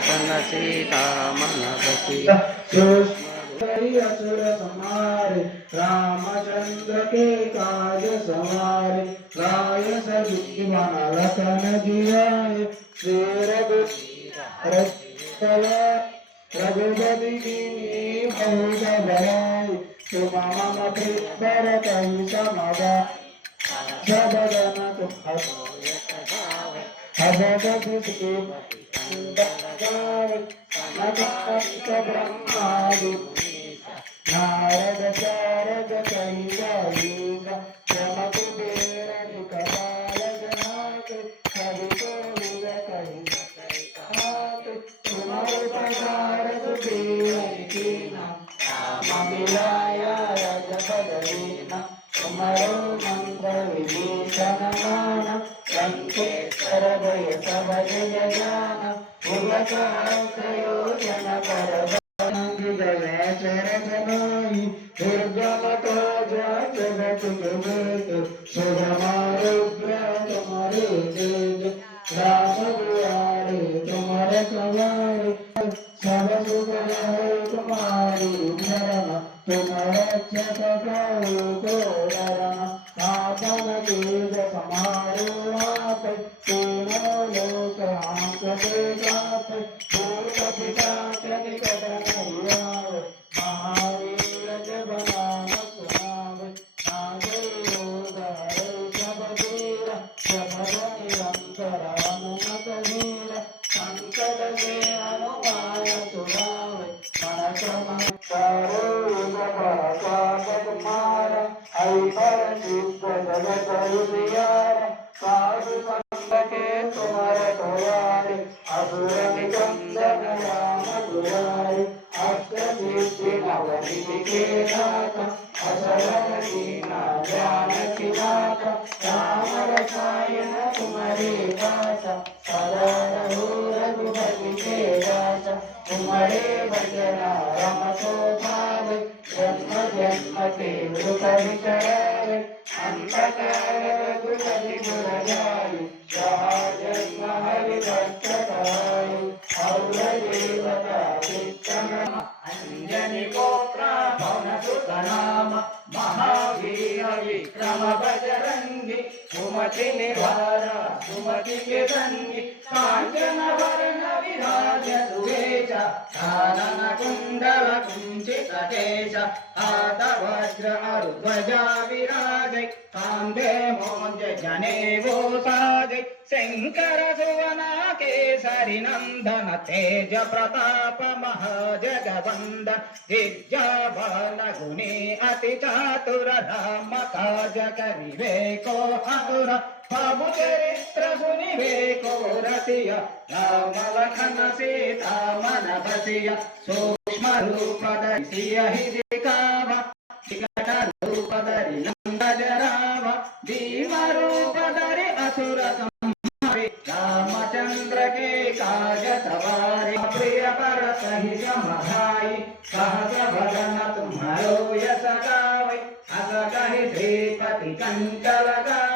लखन सीता मन बसिया असुर समारे रामचंद्र के काज सवारे राय सजी मन लखन जियाए श्री रघुपति की बहुत बड़ाई तुम मम प्रीतर कही समदा सब जन तुम ब्रह्मादि नारद शारद कैलायुग चमक बेरन कपाल जनाक कवि कोविद कहि तुम्हारे पधार सुग्रीवकीना राम मिलाया रजपद दीना तुम्हारो मंत्र विभीषण मान लंकेश्वर भय सब जय जान प्रयोजन कर जनाई दुर्गम काज जगत विवेक सुगमारुग्र तुम्हारे तेज राम दुआरे तुम्हारे सवारे सब सुख है तुम्हारी धर्म तुम्हारे रक्षक को डरना आपन तेज समारो आप तीनों लोक आंकते काप भूत पिशाच निकट नहीं आवे महावीर जब नाम सुनावे नागे योग हरे सब वीर जपद निरंतर हनुमत वीर संकट से हनुमान छुड़ावे मन चमत्कारो युग प्रताप तुम्हारा ऐपर सिद्ध जगत उजियारा साधु संग के तुम्हारे द्वारे असुर निकंदन राम दुलारे अष्ट सिद्धि नवनिधि के दाता असरल दीना जानकी माता राम रसायन तुम्हारे दासा सदा रहो रघुपति के दासा तुम्हारे भजना रम को पावे जन्म जन्म के दुख विचरावे अंतकाल रघुपति गुण जाए जहाँ जन्म हरि भक्त पाए और देवता विक्रम अंजनी गोत्र पवन सुत नाम महावीर विक्रम बजरंगी सुमति निवार सुमति के संगी कांचन वर्ण विराज सुवेश कानन कुंडल कुंचित केश हाथ वज्र ध्वजा विराजे कांधे मोंज जनेऊ साजे शंकर सुवन केसरी नंदन तेज प्रताप महाजगवंदन विद्यावान गुणी अति चातुर धाम काज करिबेको आतुर प्रभु चरित्र सुनिबेको रसिया राम लखन सीता मन बसिया सूक्ष्म रूप धरिसिया हि दिखावा विकट रूप धरि नंद जरावा भीम रूप धरि असुर संहारे रामचंद्र के काज सवारे प्रिय परत हि समधाई सहस भजन तुम्हारो यश गावे अस कहि श्रीपति कंठ लगा